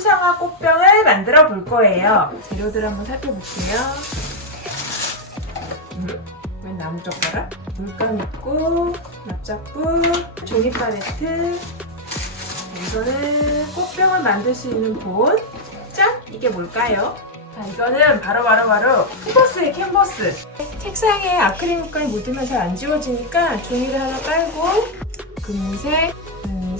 추상화 꽃병을 만들어 볼 거예요. 재료들 한번 살펴볼게요. 음, 웬 나무젓가락? 물감 있고, 납작부, 종이 팔레트. 이거는 꽃병을 만들 수 있는 본. 짠! 이게 뭘까요? 자, 이거는 바로 바로 바로 캔버스의 캔버스. 책상에 아크릴 물감이 묻으면 잘 안 지워지니까 종이를 하나 깔고 금색,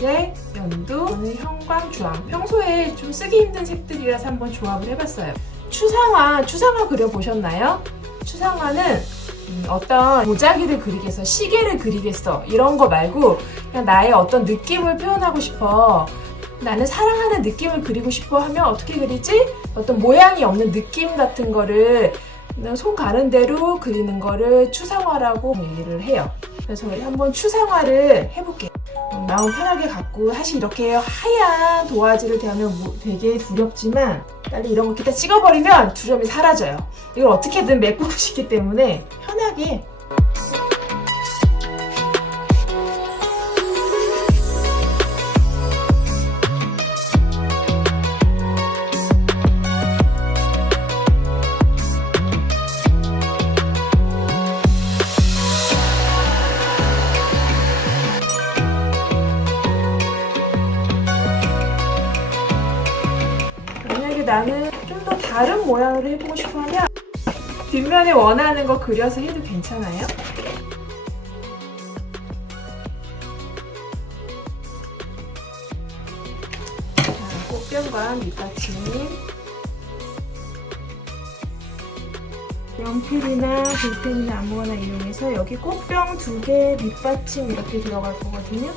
은색, 연두, 오늘 형광, 주황. 평소에 좀 쓰기 힘든 색들이라서 한번 조합을 해봤어요. 추상화, 추상화 그려보셨나요? 추상화는 음, 어떤 도자기를 그리겠어, 시계를 그리겠어 이런 거 말고 그냥 나의 어떤 느낌을 표현하고 싶어. 나는 사랑하는 느낌을 그리고 싶어 하면 어떻게 그리지? 어떤 모양이 없는 느낌 같은 거를 그냥 손 가는 대로 그리는 거를 추상화라고 얘기를 해요. 그래서 우리 한번 추상화를 해볼게요. 음, 마음 편하게 갖고 사실 이렇게 하얀 도화지를 대하면 뭐 되게 두렵지만 빨리 이런 거 기타 찍어버리면 두려움이 사라져요. 이걸 어떻게든 메꾸고 싶기 때문에 편하게 나는 좀 더 다른 모양으로 해보고 싶어 하면 뒷면에 원하는 거 그려서 해도 괜찮아요? 자, 꽃병과 밑받침 연필이나 볼펜이나 아무거나 이용해서 여기 꽃병 두 개 밑받침 이렇게 들어갈 거거든요.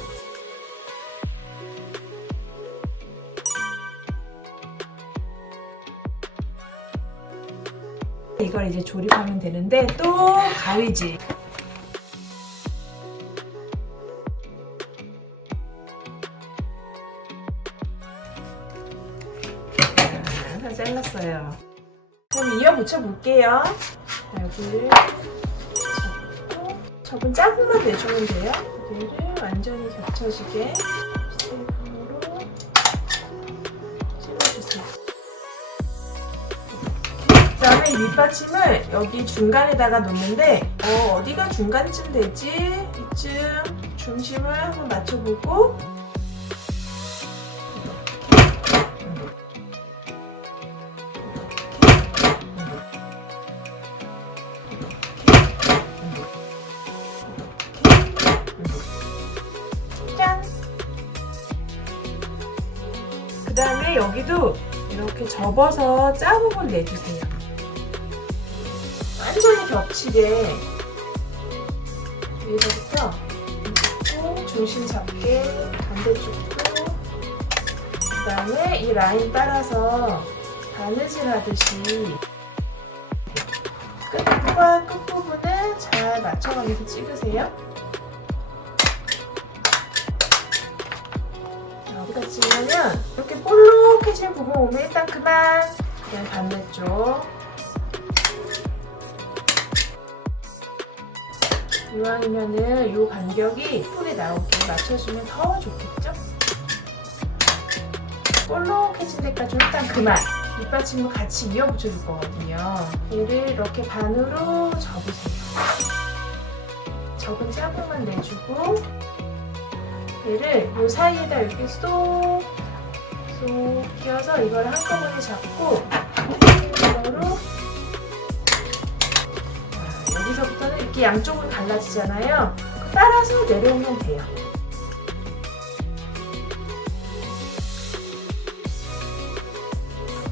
이걸 이제 조립하면 되는데 또 가위질. 자, 다 잘랐어요. 그럼 이어 붙여 볼게요. 여기를 접고 접은 작은 거 내주면 돼요. 여기를 완전히 겹쳐지게 그다음에 이 밑받침을 여기 중간에다가 놓는데 어, 어디가 중간쯤 되지? 이쯤 중심을 한번 맞춰보고 짠! 그 다음에 여기도 이렇게 접어서 짜부분 내주세요. 완전히 겹치게 위에서부터 쭉 중심 잡게 반대쪽도 그 다음에 이 라인 따라서 바느질 하듯이 끝과 끝부분을 잘 맞춰가면서 찍으세요. 자, 여기다 찍으면 이렇게 볼록해진 부분 오면 일단 그만 그냥 반대쪽 이왕이면은 이 간격이 예쁘게 나오게 맞춰주면 더 좋겠죠? 볼록해진 데까지 일단 그만. 밑받침도 같이 이어 붙여줄 거거든요. 얘를 이렇게 반으로 접으세요. 접은 짝꿍만 내주고 얘를 이 사이에다 이렇게 쏙, 쏙 끼워서 이걸 한꺼번에 잡고 이거로 자, 여기서부터는 이렇게 양쪽으로 갈라지잖아요. 따라서 내려오면 돼요.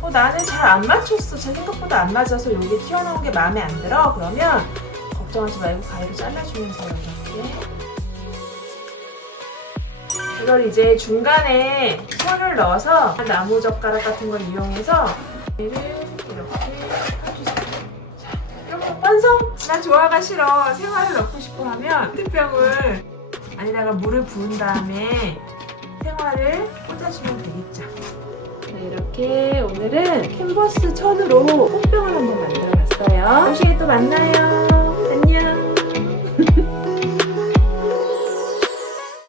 어, 나는 잘 안 맞췄어. 제 생각보다 안 맞아서 여기 튀어나온 게 마음에 안 들어. 그러면 걱정하지 말고 가위로 잘라주면 돼요. 이렇게. 이걸 이제 중간에 손을 넣어서 나무 젓가락 같은 걸 이용해서 얘를 완성! 난 조화가 싫어. 생화를 넣고 싶어 하면 특병을 안에다가 물을 부은 다음에 생화를 꽂아주면 되겠죠. 자, 이렇게 오늘은 캔버스 천으로 꽃병을 한번 만들어 봤어요. 다음 시간에 또 만나요.